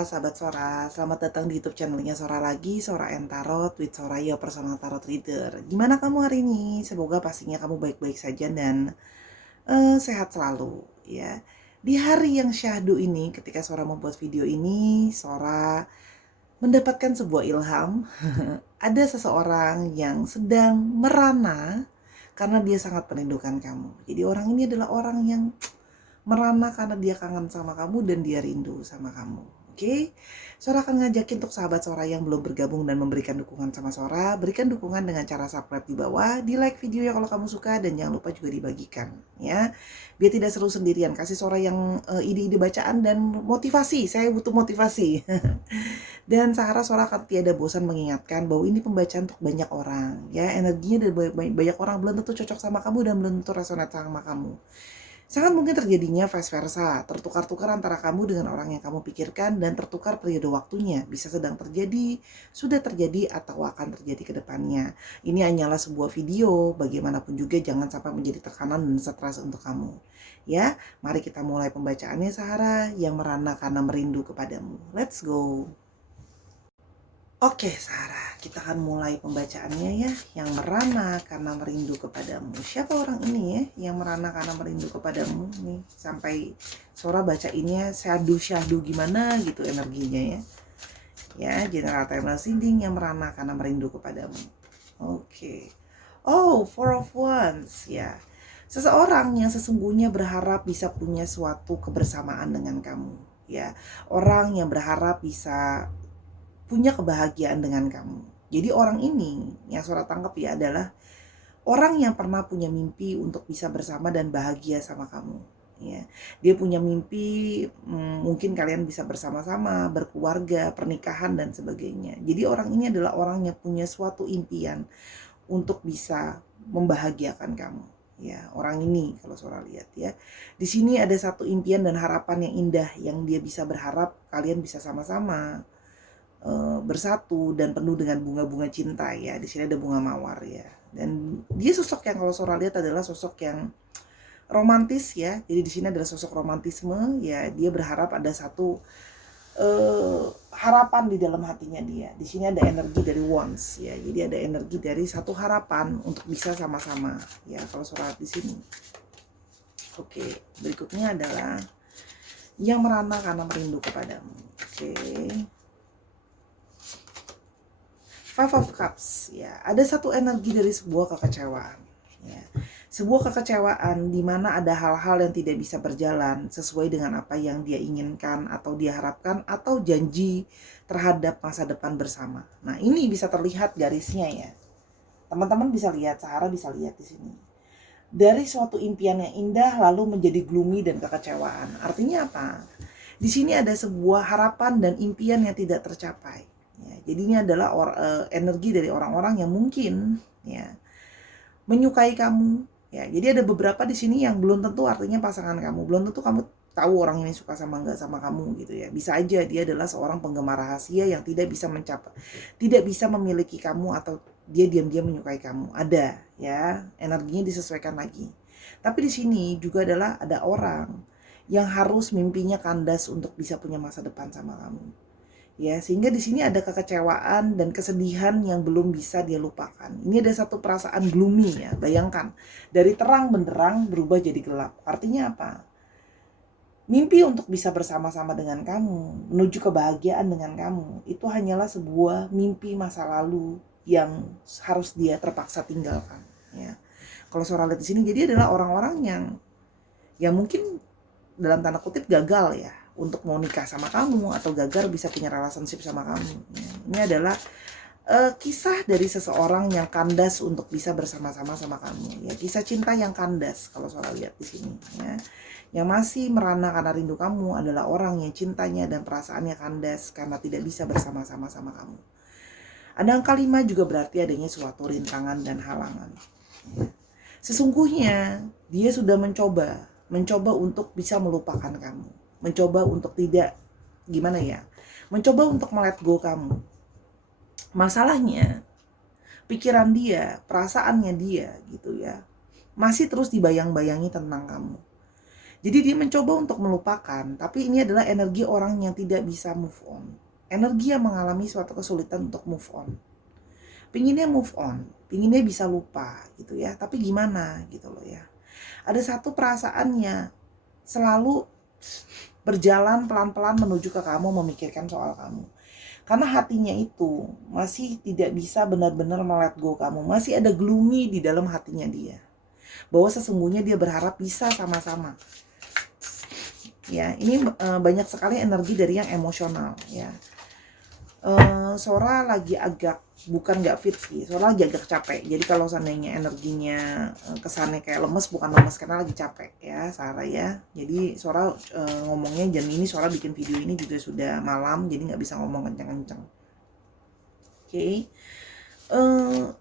sahabat Sora, selamat datang di YouTube channelnya Sora lagi, Sora and Tarot with Sora, your personal tarot reader. Gimana kamu hari ini? Semoga pastinya kamu baik-baik saja dan sehat selalu, ya. Di hari yang syahdu ini, ketika Sora membuat video ini, Sora mendapatkan sebuah ilham. Ada seseorang yang sedang merana karena dia sangat merindukan kamu. Jadi orang ini adalah orang yang merana karena dia kangen sama kamu dan dia rindu sama kamu. Oke, Sora akan ngajakin untuk sahabat Sora yang belum bergabung dan memberikan dukungan sama Sora, berikan dukungan dengan cara subscribe di bawah, di like videonya kalau kamu suka, dan jangan lupa juga dibagikan, ya. Biar tidak seru sendirian, kasih Sora yang ide-ide bacaan dan motivasi. Saya butuh motivasi. Dan Sora akan tiada bosan mengingatkan bahwa ini pembacaan untuk banyak orang, ya. Energinya dari banyak orang, belum tentu cocok sama kamu dan belum tentu resonate sama kamu. Sangat mungkin terjadinya vice versa, tertukar-tukar antara kamu dengan orang yang kamu pikirkan dan tertukar periode waktunya. Bisa sedang terjadi, sudah terjadi, atau akan terjadi ke depannya. Ini hanyalah sebuah video, bagaimanapun juga jangan sampai menjadi tekanan dan stres untuk kamu. Ya, mari kita mulai pembacaannya Sahara yang merana karena merindu kepadamu. Let's go! Oke, Sarah, kita akan mulai pembacaannya ya. Yang merana karena merindu kepadamu. Siapa orang ini ya yang merana karena merindu kepadamu? Nih, sampai Sora bacainnya syahdu gimana gitu energinya ya. Ya, General Timeless Sinding yang merana karena merindu kepadamu. Oke. Oh, Four of Wands ya. Seseorang yang sesungguhnya berharap bisa punya suatu kebersamaan dengan kamu ya. Orang yang berharap bisa punya kebahagiaan dengan kamu. Jadi orang ini yang Sora tangkap ya adalah orang yang pernah punya mimpi untuk bisa bersama dan bahagia sama kamu. Ya, dia punya mimpi, mungkin kalian bisa bersama-sama, berkeluarga, pernikahan dan sebagainya. Jadi orang ini adalah orang yang punya suatu impian untuk bisa membahagiakan kamu. Ya, orang ini kalau Sora lihat ya. Di sini ada satu impian dan harapan yang indah yang dia bisa berharap kalian bisa sama-sama bersatu dan penuh dengan bunga-bunga cinta ya. Di sini ada bunga mawar ya. Dan dia sosok yang kalau Sora lihat adalah sosok yang romantis ya. Jadi di sini adalah sosok romantisme ya. Dia berharap ada satu harapan di dalam hatinya dia. Di sini ada energi dari Wands ya. Jadi ada energi dari satu harapan untuk bisa sama-sama ya. Kalau Sora lihat di sini. Oke, berikutnya adalah yang merana karena merindu kepadamu. Oke. Five of Cups ya, ada satu energi dari sebuah kekecewaan ya. Sebuah kekecewaan di mana ada hal-hal yang tidak bisa berjalan sesuai dengan apa yang dia inginkan atau dia harapkan atau janji terhadap masa depan bersama. Nah, ini bisa terlihat garisnya ya. Teman-teman bisa lihat, Sahara bisa lihat di sini. Dari suatu impian yang indah lalu menjadi gloomy dan kekecewaan. Artinya apa? Di sini ada sebuah harapan dan impian yang tidak tercapai. Ya, jadi ini adalah energi dari orang-orang yang mungkin ya menyukai kamu. Ya, jadi ada beberapa di sini yang belum tentu artinya pasangan kamu, belum tentu kamu tahu orang ini suka sama enggak sama kamu gitu ya. Bisa aja dia adalah seorang penggemar rahasia yang tidak bisa mencapai, tidak bisa memiliki kamu atau dia diam-diam menyukai kamu. Ada ya, energinya disesuaikan lagi. Tapi di sini juga adalah ada orang yang harus mimpinya kandas untuk bisa punya masa depan sama kamu. Ya, sehingga di sini ada kekecewaan dan kesedihan yang belum bisa dia lupakan. Ini ada satu perasaan gloomy ya. Bayangkan, dari terang benderang berubah jadi gelap. Artinya apa? Mimpi untuk bisa bersama-sama dengan kamu, menuju kebahagiaan dengan kamu, itu hanyalah sebuah mimpi masa lalu yang harus dia terpaksa tinggalkan. Ya. Kalau Sora lihat di sini, jadi adalah orang-orang yang mungkin dalam tanda kutip gagal ya untuk mau nikah sama kamu atau gagal bisa punya relationship sama kamu. Ini adalah kisah dari seseorang yang kandas untuk bisa bersama-sama sama kamu. Ya, kisah cinta yang kandas kalau Sora lihat di sini. Ya. Yang masih merana karena rindu kamu adalah orang yang cintanya dan perasaannya kandas karena tidak bisa bersama-sama sama kamu. Ada angka 5 juga berarti adanya suatu rintangan dan halangan. Ya. Sesungguhnya dia sudah mencoba untuk bisa melupakan kamu, mencoba untuk tidak gimana ya, mencoba untuk let go kamu. Masalahnya pikiran dia, perasaannya dia gitu ya, masih terus dibayang-bayangi tentang kamu. Jadi dia mencoba untuk melupakan, tapi ini adalah energi orang yang tidak bisa move on. Energi yang mengalami suatu kesulitan untuk move on. Pinginnya move on, pinginnya bisa lupa gitu ya, tapi gimana gitu loh ya. Ada satu perasaannya selalu berjalan pelan-pelan menuju ke kamu, memikirkan soal kamu. Karena hatinya itu masih tidak bisa benar-benar let go kamu. Masih ada gloomy di dalam hatinya dia. Bahwa sesungguhnya dia berharap bisa sama-sama. Ya, ini banyak sekali energi dari yang emosional ya. Sora lagi agak, bukan nggak fit sih, Sora lagi agak capek. Jadi kalau seandainya energinya kesannya kayak lemes, bukan lemes karena lagi capek ya Sarah ya. Jadi Sora ngomongnya jam ini, Sora bikin video ini juga sudah malam, jadi nggak bisa ngomong kenceng-kenceng. Oke.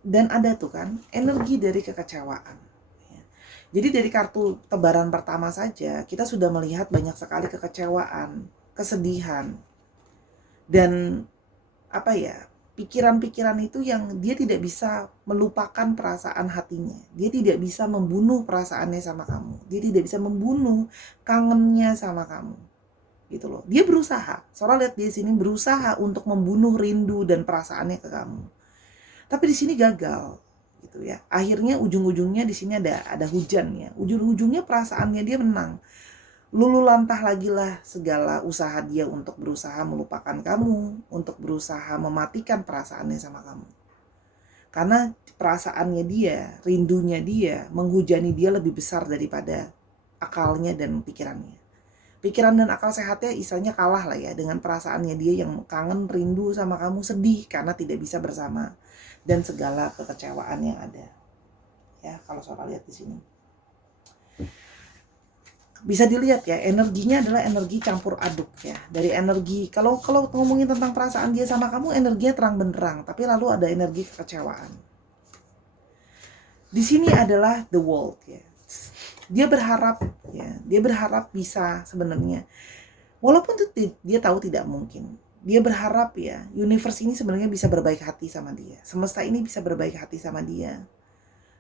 Dan ada tuh kan energi dari kekecewaan. Jadi dari kartu tebaran pertama saja kita sudah melihat banyak sekali kekecewaan, kesedihan, dan apa ya, pikiran-pikiran itu yang dia tidak bisa melupakan perasaan hatinya. Dia tidak bisa membunuh perasaannya sama kamu. Dia tidak bisa membunuh kangennya sama kamu. Gitu loh. Dia berusaha. Soalnya lihat di sini berusaha untuk membunuh rindu dan perasaannya ke kamu. Tapi di sini gagal gitu ya. Akhirnya ujung-ujungnya di sini ada hujan ya. Ujung-ujungnya perasaannya dia menang. Lulu lantah lagi lah segala usaha dia untuk berusaha melupakan kamu, untuk berusaha mematikan perasaannya sama kamu. Karena perasaannya dia, rindunya dia, menghujani dia lebih besar daripada akalnya dan pikirannya. Pikiran dan akal sehatnya istilahnya kalah lah ya dengan perasaannya dia yang kangen, rindu sama kamu, sedih karena tidak bisa bersama, dan segala kekecewaan yang ada. Ya, kalau soal lihat di sini. Bisa dilihat ya, energinya adalah energi campur aduk ya. Dari energi, kalau ngomongin tentang perasaan dia sama kamu, energinya terang benderang, tapi lalu ada energi kekecewaan. Di sini adalah the world ya. Dia berharap ya, dia berharap bisa sebenarnya. Walaupun dia tahu tidak mungkin. Dia berharap ya, universe ini sebenarnya bisa berbaik hati sama dia. Semesta ini bisa berbaik hati sama dia.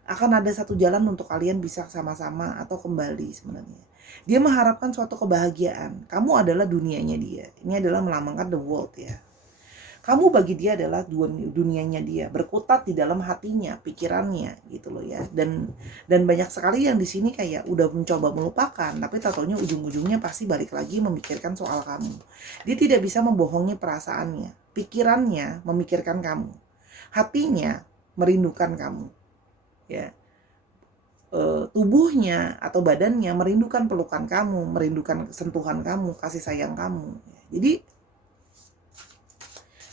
Akan ada satu jalan untuk kalian bisa sama-sama atau kembali sebenarnya. Dia mengharapkan suatu kebahagiaan. Kamu adalah dunianya dia. Ini adalah melambangkan the world ya. Kamu bagi dia adalah dunianya dia, berkutat di dalam hatinya, pikirannya gitu loh ya. Dan banyak sekali yang di sini kayak udah mencoba melupakan, tapi tatonya ujung-ujungnya pasti balik lagi memikirkan soal kamu. Dia tidak bisa membohongi perasaannya, pikirannya memikirkan kamu, hatinya merindukan kamu. Ya, tubuhnya atau badannya merindukan pelukan kamu, merindukan sentuhan kamu, kasih sayang kamu. Jadi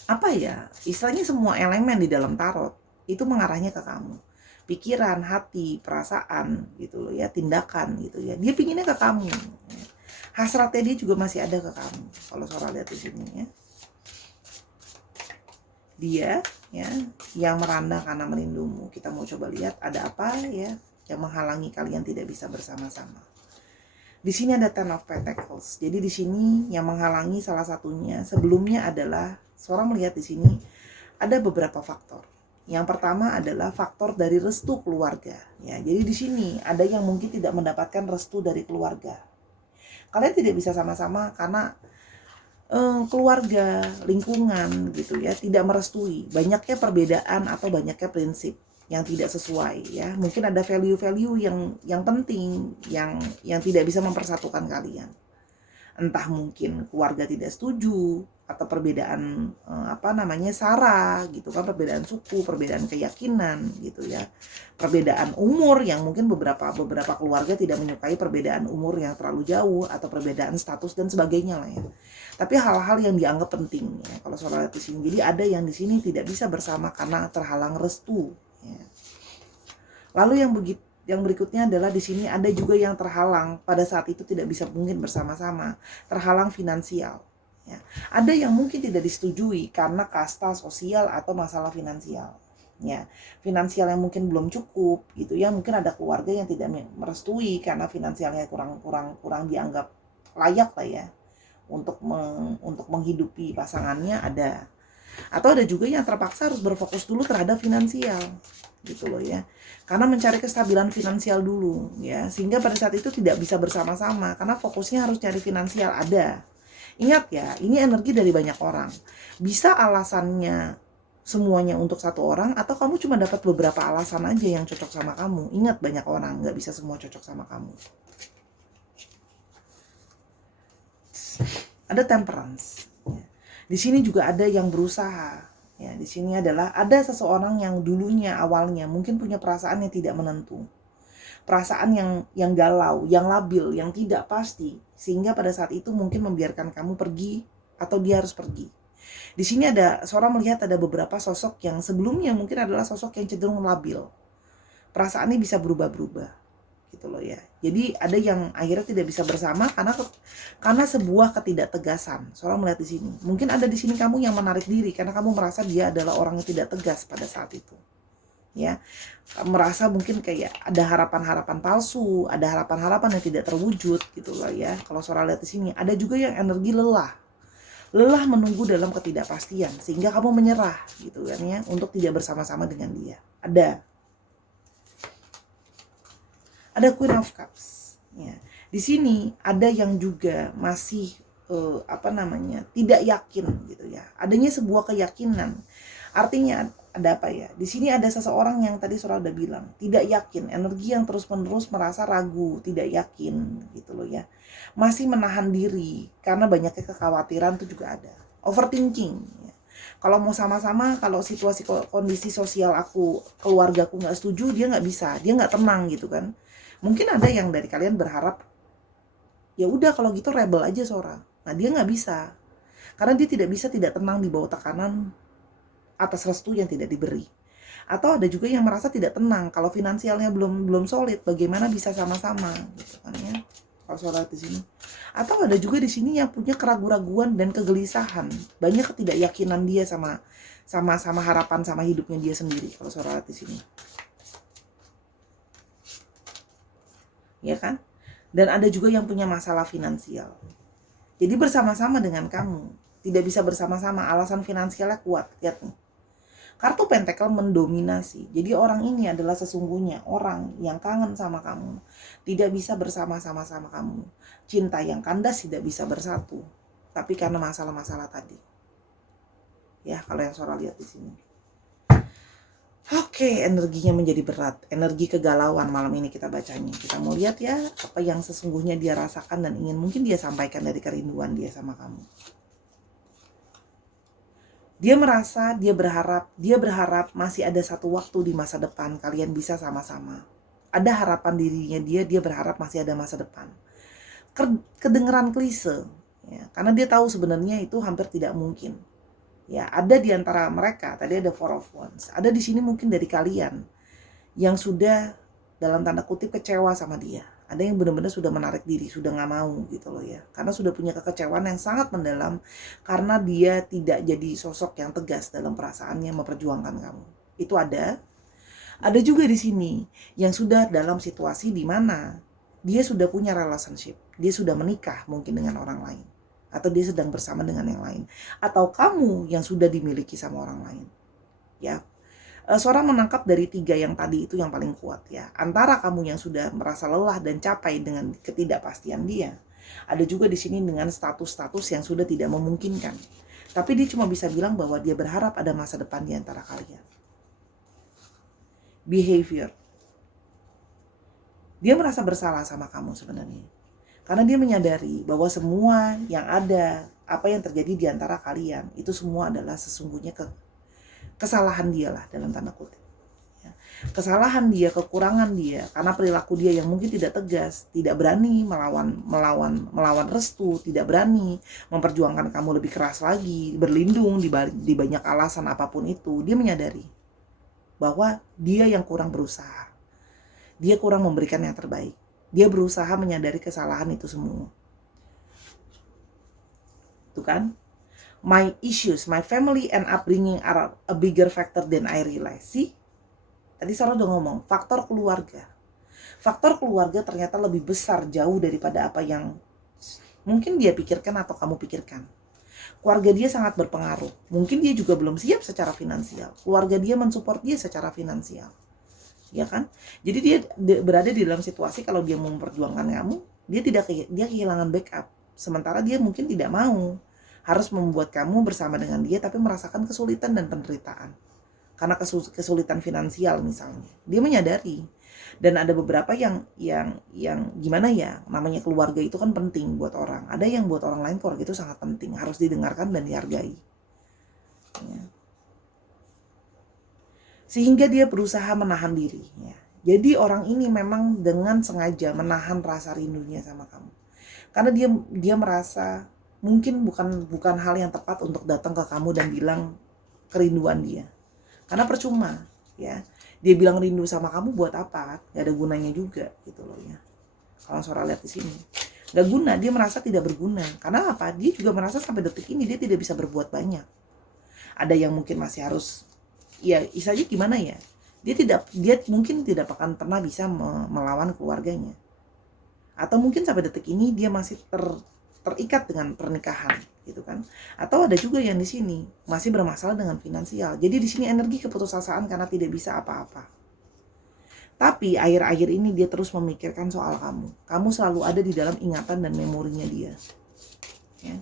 apa ya, istilahnya semua elemen di dalam tarot itu mengarahnya ke kamu. Pikiran, hati, perasaan gitu loh ya, tindakan gitu ya. Dia pinginnya ke kamu. Hasratnya dia juga masih ada ke kamu. Kalau Sora lihat di sini ya. Dia ya yang meranda karena merindumu. Kita mau coba lihat ada apa ya yang menghalangi kalian tidak bisa bersama-sama. Di sini ada Ten of Pentacles. Jadi di sini yang menghalangi salah satunya sebelumnya adalah seorang melihat di sini ada beberapa faktor. Yang pertama adalah faktor dari restu keluarga. Ya, jadi di sini ada yang mungkin tidak mendapatkan restu dari keluarga. Kalian tidak bisa sama-sama karena keluarga, lingkungan gitu ya tidak merestui. Banyaknya perbedaan atau banyaknya prinsip yang tidak sesuai ya. Mungkin ada value-value yang penting yang tidak bisa mempersatukan kalian. Entah mungkin keluarga tidak setuju atau perbedaan sara gitu kan, perbedaan suku, perbedaan keyakinan gitu ya. Perbedaan umur yang mungkin beberapa keluarga tidak menyukai perbedaan umur yang terlalu jauh atau perbedaan status dan sebagainya lah ya. Tapi hal-hal yang dianggap penting ya kalau soal di sini. Jadi ada yang di sini tidak bisa bersama karena terhalang restu. Ya. Lalu yang berikutnya adalah di sini ada juga yang terhalang pada saat itu tidak bisa mungkin bersama-sama, terhalang finansial. Ya. Ada yang mungkin tidak disetujui karena kasta sosial atau masalah finansial. Ya, finansial yang mungkin belum cukup gitu ya. Mungkin ada keluarga yang tidak merestui karena finansialnya kurang dianggap layak lah ya untuk menghidupi pasangannya ada. Atau ada juga yang terpaksa harus berfokus dulu terhadap finansial. gitu loh ya. Karena mencari kestabilan finansial dulu ya, sehingga pada saat itu tidak bisa bersama-sama karena fokusnya harus cari finansial. Ada. Ingat ya, ini energi dari banyak orang. Bisa alasannya semuanya untuk satu orang, atau kamu cuma dapat beberapa alasan aja yang cocok sama kamu. Ingat, banyak orang, nggak bisa semua cocok sama kamu. Ada temperance. Di sini juga ada yang berusaha. Ya, di sini adalah ada seseorang yang dulunya awalnya mungkin punya perasaan yang tidak menentu. Perasaan yang galau, yang labil, yang tidak pasti, sehingga pada saat itu mungkin membiarkan kamu pergi atau dia harus pergi. Di sini ada seorang melihat ada beberapa sosok yang sebelumnya mungkin adalah sosok yang cenderung labil. Perasaannya bisa berubah-berubah gitu loh ya. Jadi ada yang akhirnya tidak bisa bersama karena sebuah ketidaktegasan. Seorang melihat di sini. Mungkin ada di sini kamu yang menarik diri karena kamu merasa dia adalah orang yang tidak tegas pada saat itu. Ya, merasa mungkin kayak ada harapan-harapan palsu, ada harapan-harapan yang tidak terwujud gitu loh ya. Kalau seorang lihat di sini, ada juga yang energi lelah menunggu dalam ketidakpastian sehingga kamu menyerah gitu kan ya, untuk tidak bersama-sama dengan dia. Ada Queen of Cups ya. Di sini ada yang juga masih tidak yakin gitu ya. Adanya sebuah keyakinan. Artinya ada apa ya? Di sini ada seseorang yang tadi Sora udah bilang, tidak yakin, energi yang terus-menerus merasa ragu, tidak yakin gitu loh ya. Masih menahan diri karena banyaknya kekhawatiran itu juga ada. Overthinking ya. Kalau mau sama-sama, kalau situasi kondisi sosial keluargaku nggak setuju, dia nggak bisa, dia nggak tenang gitu kan. Mungkin ada yang dari kalian berharap, ya udah kalau gitu rebel aja Sora. Nah dia nggak bisa, karena dia tidak bisa tidak tenang di bawah tekanan atas restu yang tidak diberi. Atau ada juga yang merasa tidak tenang kalau finansialnya belum solid, bagaimana bisa sama-sama gitu kan ya. Kalau Sora di sini. Atau ada juga di sini yang punya keraguan-raguan dan kegelisahan, banyak ketidakyakinan dia sama harapan sama hidupnya dia sendiri kalau Sora di sini. Ya kan? Dan ada juga yang punya masalah finansial. Jadi bersama-sama dengan kamu, tidak bisa bersama-sama, alasan finansialnya kuat. Lihat nih. Kartu Pentakel mendominasi. Jadi orang ini adalah sesungguhnya orang yang kangen sama kamu, tidak bisa bersama-sama sama kamu. Cinta yang kandas tidak bisa bersatu, tapi karena masalah-masalah tadi. Ya, kalau yang Sora lihat di sini. Oke, energinya menjadi berat, energi kegalauan malam ini kita bacanya. Kita mau lihat ya, apa yang sesungguhnya dia rasakan dan ingin mungkin dia sampaikan dari kerinduan dia sama kamu. Dia merasa, dia berharap masih ada satu waktu di masa depan kalian bisa sama-sama. Ada harapan dirinya dia berharap masih ada masa depan. Kedengeran klise, ya, karena dia tahu sebenarnya itu hampir tidak mungkin. Ya, ada di antara mereka, tadi ada Four of Wands. Ada di sini mungkin dari kalian yang sudah dalam tanda kutip kecewa sama dia. Ada yang benar-benar sudah menarik diri, sudah nggak mau gitu loh ya. Karena sudah punya kekecewaan yang sangat mendalam karena dia tidak jadi sosok yang tegas dalam perasaannya memperjuangkan kamu. Itu ada. Ada juga di sini yang sudah dalam situasi di mana dia sudah punya relationship, dia sudah menikah mungkin dengan orang lain, atau dia sedang bersama dengan yang lain, atau kamu yang sudah dimiliki sama orang lain. Ya. Seorang menangkap dari 3 yang tadi itu yang paling kuat ya. Antara kamu yang sudah merasa lelah dan capek dengan ketidakpastian dia. Ada juga di sini dengan status-status yang sudah tidak memungkinkan. Tapi dia cuma bisa bilang bahwa dia berharap ada masa depan di antara kalian. Behavior. Dia merasa bersalah sama kamu sebenarnya. Karena dia menyadari bahwa semua yang ada, apa yang terjadi di antara kalian, itu semua adalah sesungguhnya kesalahan dia lah dalam tanda kutip. Ya. Kesalahan dia, kekurangan dia, karena perilaku dia yang mungkin tidak tegas, tidak berani melawan restu, tidak berani memperjuangkan kamu lebih keras lagi, berlindung di banyak alasan apapun itu. Dia menyadari bahwa dia yang kurang berusaha, dia kurang memberikan yang terbaik. Dia berusaha menyadari kesalahan itu semua. Itu kan? My issues, my family and upbringing are a bigger factor than I realize. See? Tadi Sarah udah ngomong, faktor keluarga. Faktor keluarga ternyata lebih besar jauh daripada apa yang mungkin dia pikirkan atau kamu pikirkan. Keluarga dia sangat berpengaruh. Mungkin dia juga belum siap secara finansial. Keluarga dia mensupport dia secara finansial. ya kan? Jadi dia berada di dalam situasi kalau dia mau memperjuangkan kamu, dia kehilangan backup. Sementara dia mungkin tidak mau harus membuat kamu bersama dengan dia, tapi merasakan kesulitan dan penderitaan karena kesulitan finansial misalnya. Dia menyadari. Dan ada beberapa yang gimana ya, namanya keluarga itu kan penting buat orang. Ada yang buat orang lain keluarga itu sangat penting, harus didengarkan dan dihargai. Ya. Sehingga dia berusaha menahan diri. Ya. Jadi orang ini memang dengan sengaja menahan rasa rindunya sama kamu. Karena dia merasa mungkin bukan hal yang tepat untuk datang ke kamu dan bilang kerinduan dia. Karena percuma, ya. Dia bilang rindu sama kamu buat apa? Gak ada gunanya juga gitu loh ya. Kalau Sora lihat di sini, gak guna, dia merasa tidak berguna. Karena apa? Dia juga merasa sampai detik ini dia tidak bisa berbuat banyak. Ada yang mungkin masih harus, ya istilahnya gimana ya? Dia mungkin tidak akan pernah bisa melawan keluarganya. Atau mungkin sampai detik ini dia masih terikat dengan pernikahan gitu kan. Atau ada juga yang di sini masih bermasalah dengan finansial. Jadi di sini energi keputusasaan karena tidak bisa apa-apa. Tapi akhir-akhir ini dia terus memikirkan soal kamu. Kamu selalu ada di dalam ingatan dan memorinya dia. Ya.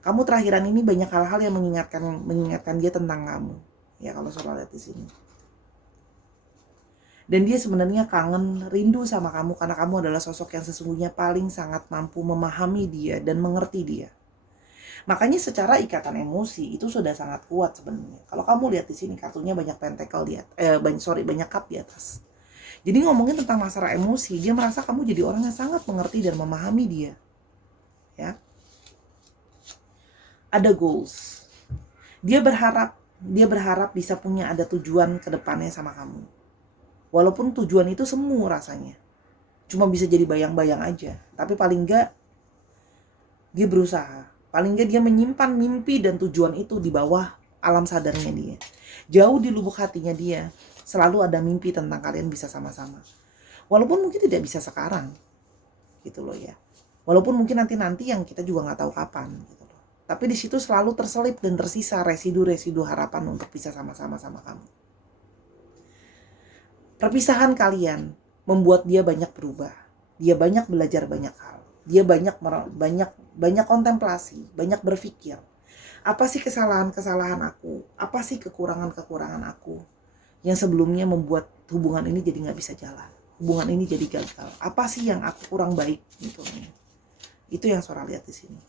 Kamu terakhiran ini banyak hal-hal yang mengingatkan dia tentang kamu. Ya kalau Sora lihat di sini. Dan dia sebenarnya kangen, rindu sama kamu karena kamu adalah sosok yang sesungguhnya paling sangat mampu memahami dia dan mengerti dia. Makanya secara ikatan emosi itu sudah sangat kuat sebenarnya. Kalau kamu lihat di sini kartunya banyak pentacle banyak cup di atas. Jadi ngomongin tentang masalah emosi, dia merasa kamu jadi orang yang sangat mengerti dan memahami dia. Ya. Ada goals. Dia berharap bisa punya ada tujuan ke depannya sama kamu. Walaupun tujuan itu semu rasanya. Cuma bisa jadi bayang-bayang aja. Tapi paling enggak dia berusaha. Paling enggak dia menyimpan mimpi dan tujuan itu di bawah alam sadarnya dia. Jauh di lubuk hatinya dia selalu ada mimpi tentang kalian bisa sama-sama. Walaupun mungkin tidak bisa sekarang. Gitu loh ya. Walaupun mungkin nanti yang kita juga nggak tahu kapan gitu loh. Tapi di situ selalu terselip dan tersisa residu-residu harapan untuk bisa sama-sama sama kamu. Perpisahan kalian membuat dia banyak berubah. Dia banyak belajar banyak hal. Dia banyak kontemplasi, banyak berpikir. Apa sih kesalahan-kesalahan aku? Apa sih kekurangan-kekurangan aku yang sebelumnya membuat hubungan ini jadi nggak bisa jalan? Hubungan ini jadi gagal. Apa sih yang aku kurang baik gitu? Itu yang Sora lihat di sini.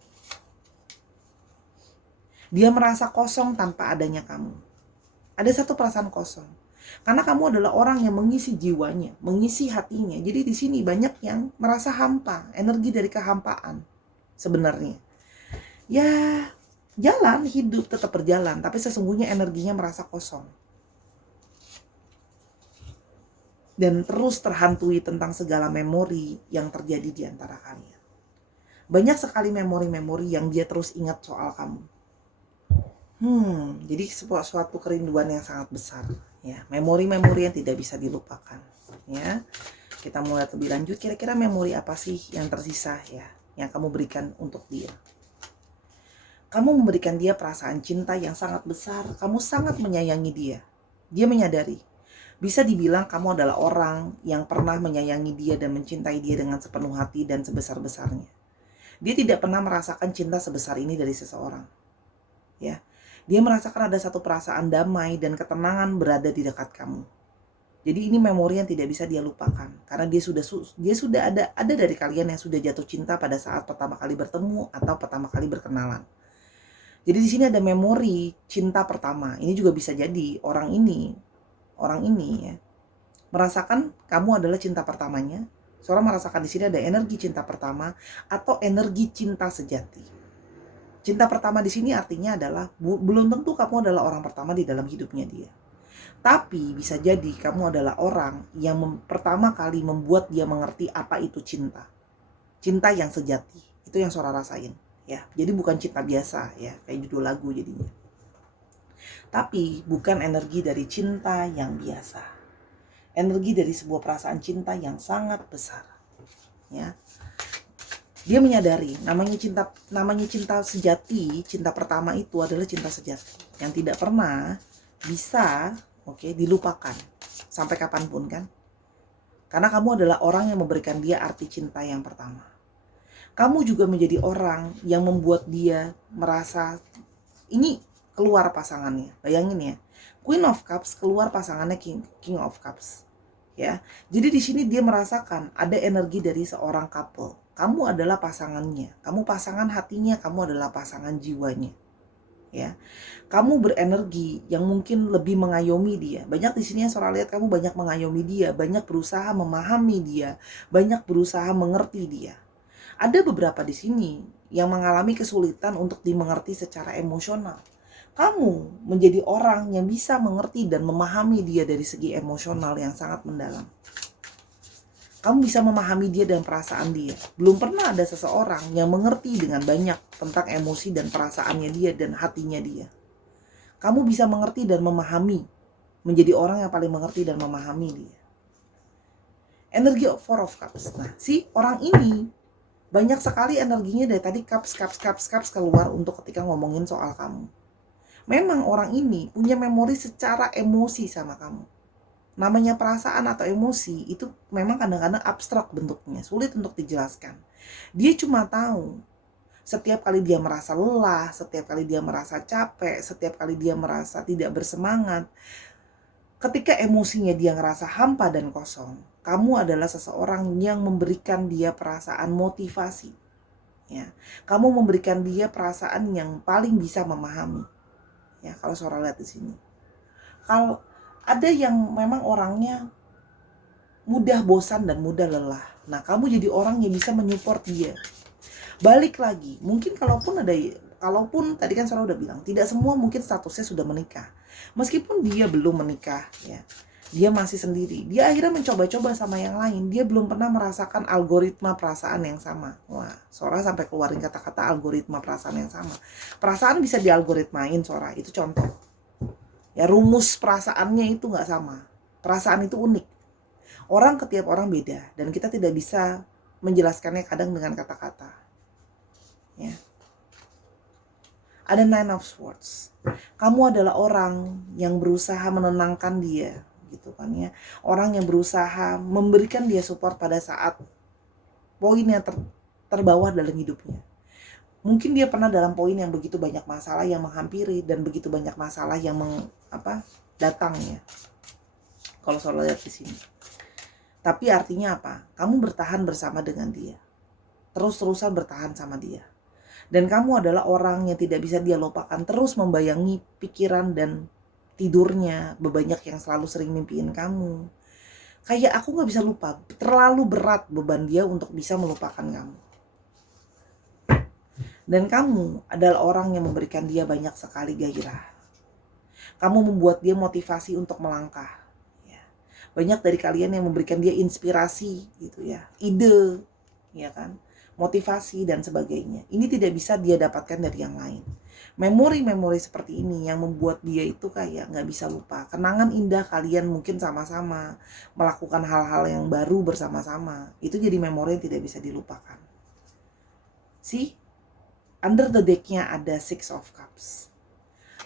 Dia merasa kosong tanpa adanya kamu. Ada satu perasaan kosong. Karena kamu adalah orang yang mengisi jiwanya, mengisi hatinya. Jadi di sini banyak yang merasa hampa, energi dari kehampaan sebenarnya. Ya, jalan hidup tetap berjalan, tapi sesungguhnya energinya merasa kosong. Dan terus terhantui tentang segala memori yang terjadi di antara kalian. Banyak sekali memori-memori yang dia terus ingat soal kamu. Jadi suatu kerinduan yang sangat besar. Ya, memori-memori yang tidak bisa dilupakan. Ya, kita mulai lebih lanjut. Kira-kira memori apa sih yang tersisa ya, yang kamu berikan untuk dia? Kamu memberikan dia perasaan cinta yang sangat besar. Kamu sangat menyayangi dia. Dia menyadari. Bisa dibilang kamu adalah orang yang pernah menyayangi dia dan mencintai dia dengan sepenuh hati dan sebesar-besarnya. Dia tidak pernah merasakan cinta sebesar ini dari seseorang. Ya. Dia merasakan ada satu perasaan damai dan ketenangan berada di dekat kamu. Jadi ini memori yang tidak bisa dia lupakan karena dia sudah ada dari kalian yang sudah jatuh cinta pada saat pertama kali bertemu atau pertama kali berkenalan. Jadi di sini ada memori cinta pertama. Ini juga bisa jadi orang ini ya merasakan kamu adalah cinta pertamanya. Seorang merasakan di sini ada energi cinta pertama atau energi cinta sejati. Cinta pertama di sini artinya adalah belum tentu kamu adalah orang pertama di dalam hidupnya dia. Tapi bisa jadi kamu adalah orang yang pertama kali membuat dia mengerti apa itu cinta. Cinta yang sejati. Itu yang Sora rasain, ya. Jadi bukan cinta biasa ya, kayak judul lagu jadinya. Tapi bukan energi dari cinta yang biasa. Energi dari sebuah perasaan cinta yang sangat besar. Ya. Dia menyadari namanya cinta sejati, cinta pertama itu adalah cinta sejati yang tidak pernah bisa dilupakan. sampai kapanpun kan. Karena kamu adalah orang yang memberikan dia arti cinta yang pertama. Kamu juga menjadi orang yang membuat dia merasa ini keluar pasangannya. Bayangin ya, Queen of Cups keluar pasangannya King of Cups. Ya, jadi di sini dia merasakan ada energi dari seorang couple. Kamu adalah pasangannya, kamu pasangan hatinya, kamu adalah pasangan jiwanya. Ya, kamu berenergi yang mungkin lebih mengayomi dia. Banyak di sini yang Sora lihat kamu banyak mengayomi dia, banyak berusaha memahami dia, banyak berusaha mengerti dia. Ada beberapa di sini yang mengalami kesulitan untuk dimengerti secara emosional. Kamu menjadi orang yang bisa mengerti dan memahami dia dari segi emosional yang sangat mendalam. Kamu bisa memahami dia dan perasaan dia. Belum pernah ada seseorang yang mengerti dengan banyak tentang emosi dan perasaannya dia dan hatinya dia. Kamu bisa mengerti dan memahami, menjadi orang yang paling mengerti dan memahami dia. Energi Four of Cups. Nah, si orang ini banyak sekali energinya dari tadi cups keluar untuk ketika ngomongin soal kamu. Memang orang ini punya memori secara emosi sama kamu. Namanya perasaan atau emosi itu memang kadang-kadang abstrak bentuknya, sulit untuk dijelaskan. Dia cuma tahu setiap kali dia merasa lelah, setiap kali dia merasa capek, setiap kali dia merasa tidak bersemangat, ketika emosinya dia ngerasa hampa dan kosong, kamu adalah seseorang yang memberikan dia perasaan motivasi. Ya, kamu memberikan dia perasaan yang paling bisa memahami. Ya, kalau Sora lihat di sini. Kalau ada yang memang orangnya mudah bosan dan mudah lelah. Nah, kamu jadi orang yang bisa menyupport dia. Balik lagi, mungkin kalaupun tadi kan Sora udah bilang, tidak semua mungkin statusnya sudah menikah. Meskipun dia belum menikah, ya, dia masih sendiri. Dia akhirnya mencoba-coba sama yang lain. Dia belum pernah merasakan algoritma perasaan yang sama. Wah, Sora sampai keluarin kata-kata algoritma perasaan yang sama. Perasaan bisa dialgoritmain, Sora. Itu contoh. Ya, rumus perasaannya itu nggak sama. Perasaan itu unik. Orang ketiap orang beda dan kita tidak bisa menjelaskannya kadang dengan kata-kata. Ya. Ada Nine of Swords. Kamu adalah orang yang berusaha menenangkan dia, gitu kan ya. Orang yang berusaha memberikan dia support pada saat poin yang terbawah dalam hidupnya. Mungkin dia pernah dalam poin yang begitu banyak masalah yang menghampiri dan begitu banyak masalah yang datang ya. Kalau soal lihat di sini. Tapi artinya apa? Kamu bertahan bersama dengan dia. Terus-terusan bertahan sama dia. Dan kamu adalah orang yang tidak bisa dia lupakan, terus membayangi pikiran dan tidurnya. Banyak yang selalu sering mimpiin kamu. Kayak aku gak bisa lupa, terlalu berat beban dia untuk bisa melupakan kamu. Dan kamu adalah orang yang memberikan dia banyak sekali gairah. Kamu membuat dia motivasi untuk melangkah. Ya. Banyak dari kalian yang memberikan dia inspirasi gitu ya, ide, ya kan, motivasi dan sebagainya. Ini tidak bisa dia dapatkan dari yang lain. Memori-memori seperti ini yang membuat dia itu kayak nggak bisa lupa. Kenangan indah kalian mungkin sama-sama melakukan hal-hal yang baru bersama-sama. Itu jadi memori yang tidak bisa dilupakan. Under the deck-nya ada Six of Cups.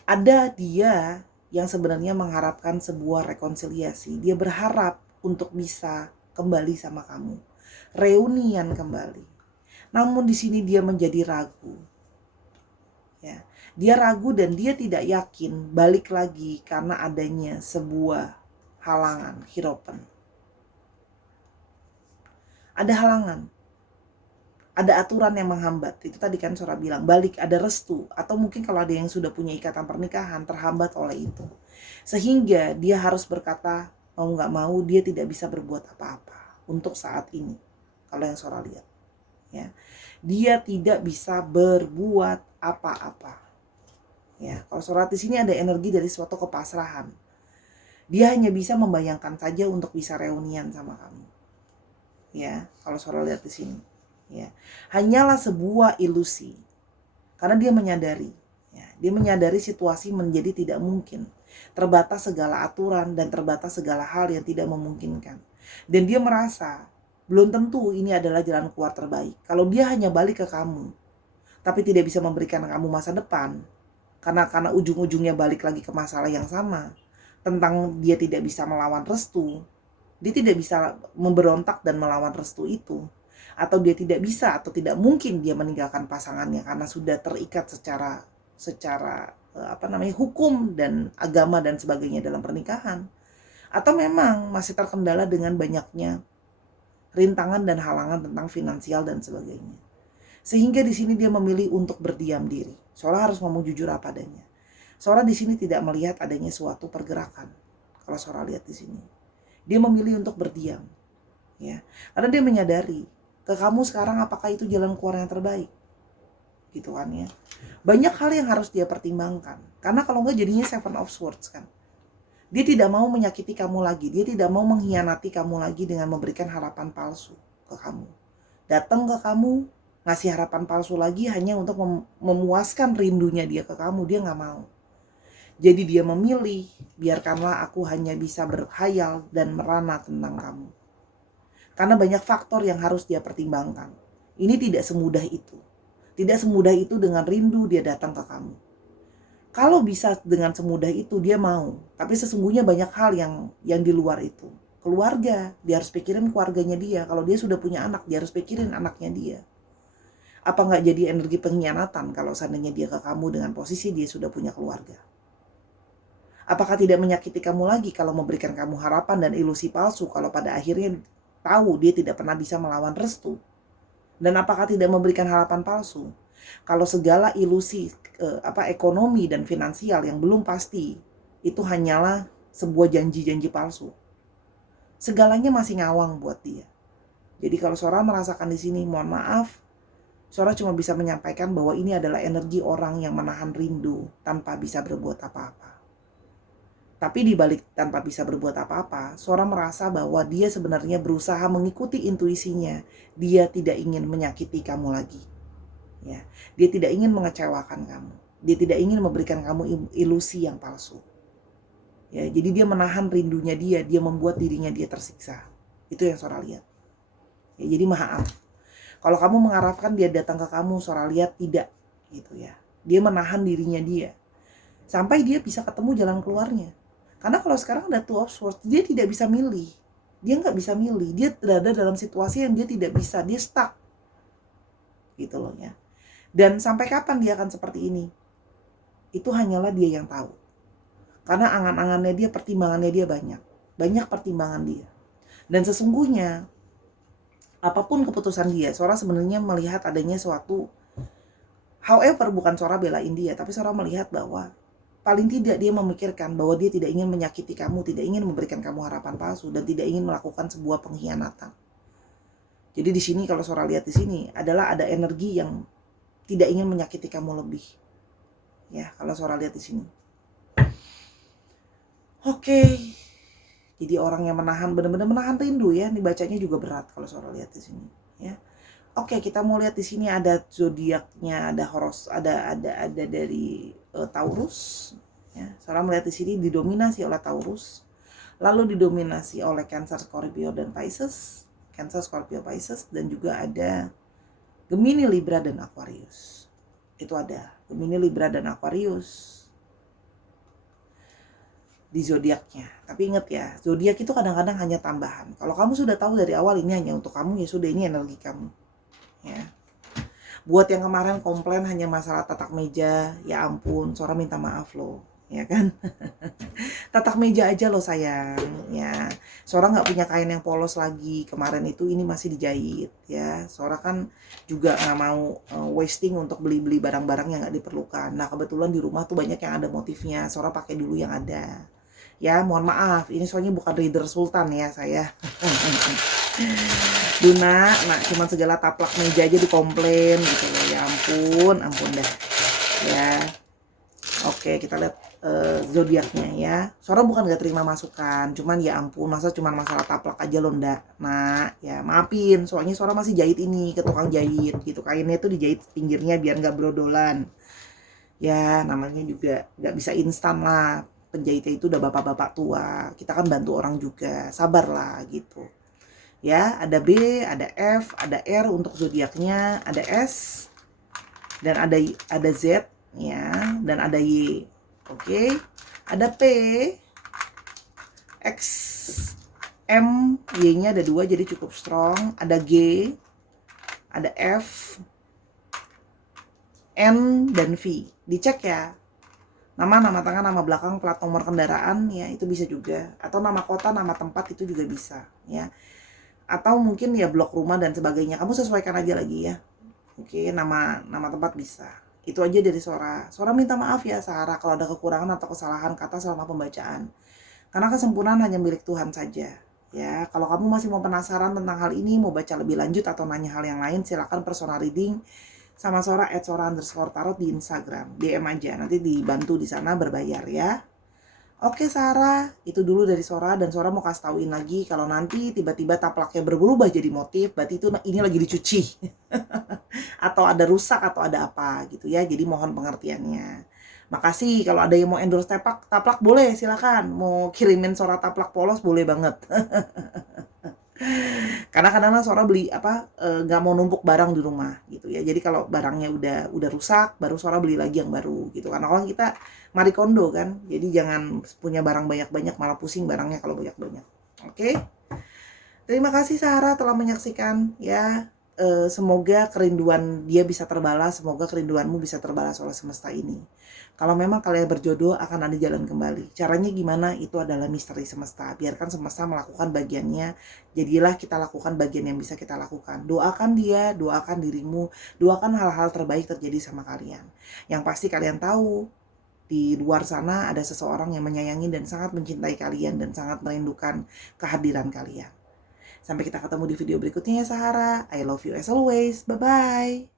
Ada dia yang sebenarnya mengharapkan sebuah rekonsiliasi. Dia berharap untuk bisa kembali sama kamu. Reunian kembali. Namun di sini dia menjadi ragu. Ya, dia ragu dan dia tidak yakin balik lagi karena adanya sebuah halangan, hiropen. Ada halangan. Ada aturan yang menghambat. Itu tadi kan Sora bilang, balik ada restu. Atau mungkin kalau ada yang sudah punya ikatan pernikahan, terhambat oleh itu. Sehingga dia harus berkata, mau gak mau dia tidak bisa berbuat apa-apa untuk saat ini. Kalau yang Sora lihat. Ya. Dia tidak bisa berbuat apa-apa. Ya, kalau Sora di sini ada energi dari suatu kepasrahan. Dia hanya bisa membayangkan saja untuk bisa reunian sama kamu. Ya, kalau Sora lihat di sini. Ya, hanyalah sebuah ilusi karena dia menyadari dia menyadari situasi menjadi tidak mungkin, terbatas segala aturan dan terbatas segala hal yang tidak memungkinkan, dan dia merasa belum tentu ini adalah jalan keluar terbaik. Kalau dia hanya balik ke kamu tapi tidak bisa memberikan kamu masa depan karena ujung-ujungnya balik lagi ke masalah yang sama, tentang dia tidak bisa melawan restu, dia tidak bisa memberontak dan melawan restu itu, atau dia tidak bisa atau tidak mungkin dia meninggalkan pasangannya karena sudah terikat secara secara hukum dan agama dan sebagainya dalam pernikahan, atau memang masih terkendala dengan banyaknya rintangan dan halangan tentang finansial dan sebagainya. Sehingga di sini dia memilih untuk berdiam diri. Sora harus ngomong jujur apa adanya. Sora di sini tidak melihat adanya suatu pergerakan. Kalau Sora lihat di sini, dia memilih untuk berdiam, ya, karena dia menyadari ke kamu sekarang apakah itu jalan keluar yang terbaik, gitu kan ya. Banyak hal yang harus dia pertimbangkan, karena kalau nggak jadinya Seven of Swords kan. Dia tidak mau menyakiti kamu lagi, dia tidak mau mengkhianati kamu lagi dengan memberikan harapan palsu ke kamu. Datang ke kamu, ngasih harapan palsu lagi hanya untuk memuaskan rindunya dia ke kamu, dia nggak mau. Jadi dia memilih, biarkanlah aku hanya bisa berkhayal dan merana tentang kamu. Karena banyak faktor yang harus dia pertimbangkan. Ini tidak semudah itu. Tidak semudah itu dengan rindu dia datang ke kamu. Kalau bisa dengan semudah itu dia mau. Tapi sesungguhnya banyak hal yang di luar itu. Keluarga, dia harus pikirin keluarganya dia. Kalau dia sudah punya anak, dia harus pikirin anaknya dia. Apa nggak jadi energi pengkhianatan kalau seandainya dia ke kamu dengan posisi dia sudah punya keluarga? Apakah tidak menyakiti kamu lagi kalau memberikan kamu harapan dan ilusi palsu kalau pada akhirnya tahu dia tidak pernah bisa melawan restu? Dan apakah tidak memberikan harapan palsu kalau segala ilusi ekonomi dan finansial yang belum pasti itu hanyalah sebuah janji-janji palsu? Segalanya masih ngawang buat dia. Jadi kalau Sora merasakan di sini, mohon maaf, Sora cuma bisa menyampaikan bahwa ini adalah energi orang yang menahan rindu tanpa bisa berbuat apa-apa. Tapi di balik tanpa bisa berbuat apa-apa, Sora merasa bahwa dia sebenarnya berusaha mengikuti intuisinya. Dia tidak ingin menyakiti kamu lagi. Ya, dia tidak ingin mengecewakan kamu. Dia tidak ingin memberikan kamu ilusi yang palsu. Ya, jadi dia menahan rindunya dia membuat dirinya dia tersiksa. Itu yang Sora lihat. Ya, jadi maaf. Kalau kamu mengharapkan dia datang ke kamu, Sora lihat tidak, gitu ya. Dia menahan dirinya dia sampai dia bisa ketemu jalan keluarnya. Karena kalau sekarang ada Two of Swords, dia tidak bisa milih. Dia nggak bisa milih. Dia berada dalam situasi yang dia tidak bisa. Dia stuck. Gitu loh ya. Dan sampai kapan dia akan seperti ini? Itu hanyalah dia yang tahu. Karena angan-angannya dia, pertimbangannya dia banyak. Banyak pertimbangan dia. Dan sesungguhnya, apapun keputusan dia, Sora sebenarnya melihat adanya suatu, however, bukan Sora belain dia, tapi Sora melihat bahwa paling tidak dia memikirkan bahwa dia tidak ingin menyakiti kamu, tidak ingin memberikan kamu harapan palsu, dan tidak ingin melakukan sebuah pengkhianatan. Jadi di sini kalau Sora lihat di sini adalah ada energi yang tidak ingin menyakiti kamu lebih. Ya, kalau Sora lihat di sini. Oke. Jadi orang yang menahan, benar-benar menahan rindu ya. Ini bacanya juga berat kalau Sora lihat di sini, ya. Oke, kita mau lihat di sini ada zodiaknya, ada Horus, ada dari Taurus. Ya, Sora melihat di sini didominasi oleh Taurus, lalu didominasi oleh Cancer, Scorpio, dan Pisces. Cancer, Scorpio, Pisces, dan juga ada Gemini, Libra, dan Aquarius. Itu ada Gemini, Libra, dan Aquarius di zodiaknya. Tapi ingat ya, zodiak itu kadang-kadang hanya tambahan. Kalau kamu sudah tahu dari awal ini hanya untuk kamu, ya sudah, ini energi kamu. Ya. Buat yang kemarin komplain hanya masalah tatak meja, ya ampun, Sora minta maaf loh, ya kan. Tatak meja aja loh sayang, ya. Sora nggak punya kain yang polos lagi, kemarin itu ini masih dijahit, ya. Sora kan juga nggak mau wasting untuk beli-beli barang-barang yang nggak diperlukan. Nah kebetulan di rumah tuh banyak yang ada motifnya, Sora pakai dulu yang ada. Ya mohon maaf, ini soalnya bukan reader sultan ya saya. Duna, nah cuman segala taplak meja aja dikomplain gitu loh. Ya ampun dah. Ya. Oke, kita lihat zodiaknya ya. Sora bukan gak terima masukan, cuman ya ampun, masa cuman masalah taplak aja loh ndak. Nah, ya maafin, soalnya Sora masih jahit ini ke tukang jahit gitu. Kainnya tuh dijahit pinggirnya biar nggak brodolan. Ya, namanya juga nggak bisa instan lah. Penjahitnya itu udah bapak-bapak tua. Kita kan bantu orang juga, sabarlah gitu. Ya, ada B, ada F, ada R untuk zodiaknya, ada S, dan ada Z, ya, dan ada Y. Oke, ada P, X, M, Y-nya ada 2 jadi cukup strong. Ada G, ada F, N, dan V. Dicek ya. Nama tangan, nama belakang, plat nomor kendaraan ya itu bisa juga. Atau nama kota, nama tempat itu juga bisa ya. Atau mungkin ya blok rumah dan sebagainya. Kamu sesuaikan aja lagi ya. Oke, nama tempat bisa. Itu aja dari Sora. Sora minta maaf ya Sarah kalau ada kekurangan atau kesalahan kata selama pembacaan. Karena kesempurnaan hanya milik Tuhan saja. Ya, kalau kamu masih mau penasaran tentang hal ini, mau baca lebih lanjut atau nanya hal yang lain, silakan personal reading sama Sora @sora_tarot di Instagram. DM aja, nanti dibantu di sana berbayar ya. Oke Sarah, itu dulu dari Sora, dan Sora mau kasih tauin lagi kalau nanti tiba-tiba taplaknya berubah jadi motif, berarti itu ini lagi dicuci. Atau ada rusak atau ada apa gitu ya. Jadi mohon pengertiannya. Makasih, kalau ada yang mau endorse taplak boleh silakan. Mau kirimin Sora taplak polos boleh banget. Karena kadang-kadang Sora beli nggak mau numpuk barang di rumah gitu ya. Jadi kalau barangnya udah rusak, baru Sora beli lagi yang baru gitu. Karena kalau kita Marie Kondo kan, jadi jangan punya barang banyak-banyak malah pusing barangnya kalau banyak-banyak. Oke? Terima kasih Sarah telah menyaksikan ya. Semoga kerinduan dia bisa terbalas, semoga kerinduanmu bisa terbalas oleh semesta ini. Kalau memang kalian berjodoh akan ada jalan kembali. Caranya gimana? Itu adalah misteri semesta. Biarkan semesta melakukan bagiannya. Jadilah kita lakukan bagian yang bisa kita lakukan. Doakan dia, doakan dirimu, doakan hal-hal terbaik terjadi sama kalian. Yang pasti kalian tahu, di luar sana ada seseorang yang menyayangi dan sangat mencintai kalian dan sangat merindukan kehadiran kalian. Sampai kita ketemu di video berikutnya ya Sahara. I love you as always. Bye-bye.